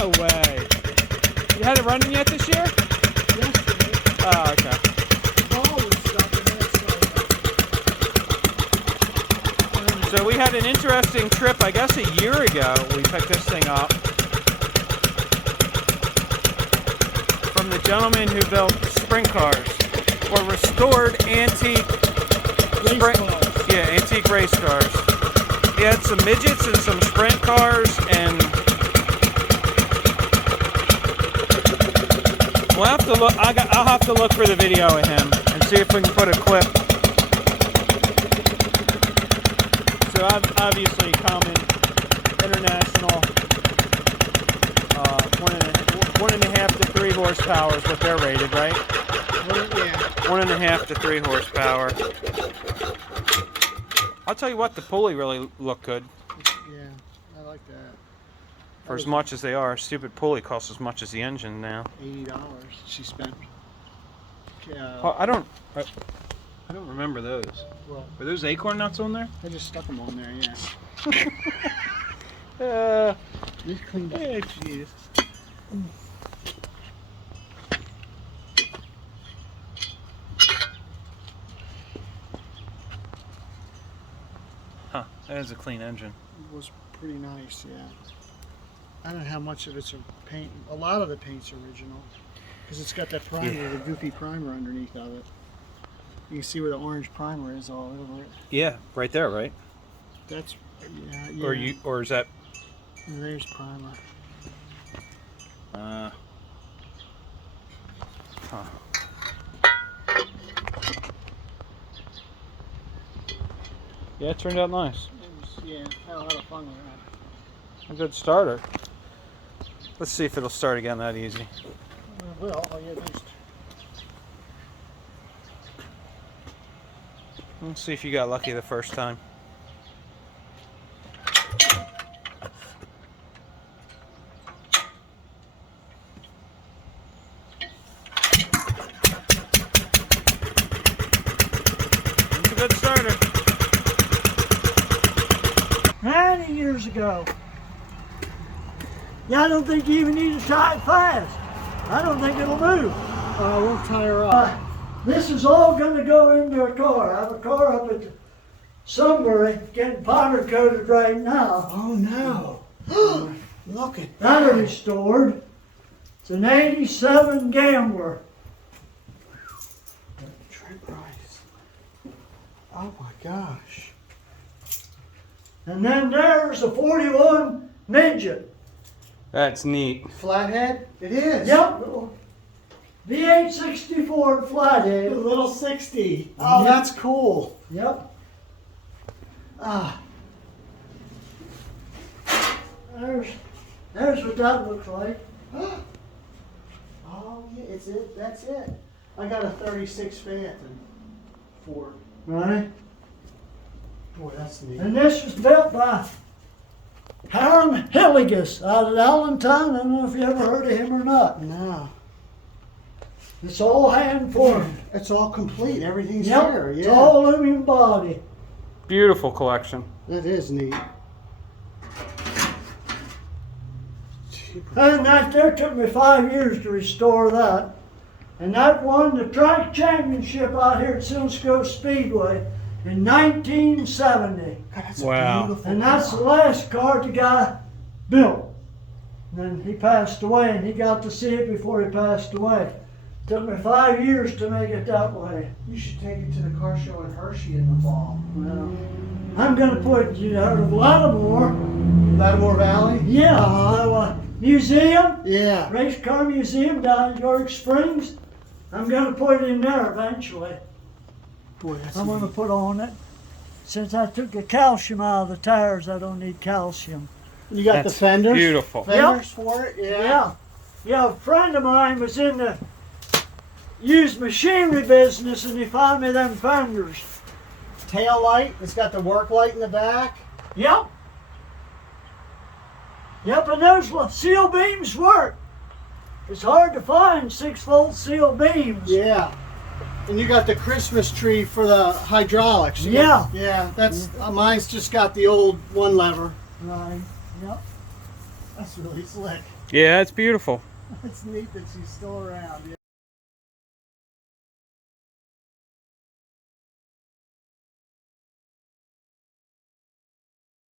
No way. You had it running yet this year? Yesterday. Oh, okay. The ball was stuck in it, So we had an interesting trip, I guess a year ago. We picked this thing up from the gentleman who built sprint cars, or restored antique antique race cars. He had some midgets and some sprint cars, and we'll have to look. I'll have to look for the video of him and see if we can put a clip. So obviously common international 1.5 to 3 horsepower is what they're rated, right? Yeah. 1.5 to 3 horsepower. I'll tell you what, the pulley really looked good. Yeah, I like that. For as much as they are, a stupid pulley costs as much as the engine now. $80 she spent. Well, I don't remember those. Well, Were those acorn nuts on there? I just stuck them on there, yeah. They cleaned up. Yeah, jeez. Huh, that is a clean engine. It was pretty nice, yeah. I don't know how much of it's a paint. A lot of the paint's original. Because it's got that primer, the goofy primer underneath of it. You can see where the orange primer is all over it. Yeah, right there, right? That's, yeah. Or is that? There's primer. Huh. Yeah, it turned out nice. Yeah, had a lot of fun with that. A good starter. Let's see if it'll start again that easy. Well, all you have to do is Let's see if you got lucky the first time. It's a good starter. 90 years ago. Yeah, I don't think you even need to tie it fast. I don't think it'll move. we'll tie her up. This is all going to go into a car. I have a car up at Sunbury getting powder coated right now. Oh no. Look at that. That'll be stored. It's an 87 Gambler. Trent Rice. Oh my gosh. And then there's a 41 Midget. That's neat. Flathead? It is. Yep. V8 64 flathead. A little 60. Oh, Yep. that's cool. Yep. Ah. There's what that looks like. Oh, yeah, it's it. That's it. I got a 36 Phantom Ford. Right. Boy, that's neat. And this was built by Hiram Hilligus out of Allentown. I don't know if you ever heard of him or not. No. It's all hand formed. It's all complete. Everything's Yep. there. Yeah. It's all aluminum body. Beautiful collection. That is neat. And that there took me 5 years to restore that. And that won the track championship out here at Silsco Speedway in 1970. God, that's Wow. a beautiful And that's the car. last car the guy built. And then he passed away, and he got to see it before he passed away. Took me 5 years to make it that way. You should take it to the car show in Hershey in the fall. Well, I'm going to put you out of Lattimore. Lattimore Valley? Yeah, Uh-huh. the museum, Yeah. race car museum down in York Springs. I'm going to put it in there eventually. Boy, that's I'm going to neat. put on it. Since I took the calcium out of the tires, I don't need calcium. You got That's the fenders? beautiful. Fenders for it? Yeah. Yeah, a friend of mine was in the used machinery business, and he found me them fenders. Tail light. It's got the work light in the back. Yep. Yep, and those seal beams work. It's hard to find 6-volt seal beams. Yeah. And you got the Christmas tree for the hydraulics. Yeah. Yeah, that's mine's just got the old one lever. Right. Yep. That's really slick. Yeah, it's beautiful. It's neat that she's still around.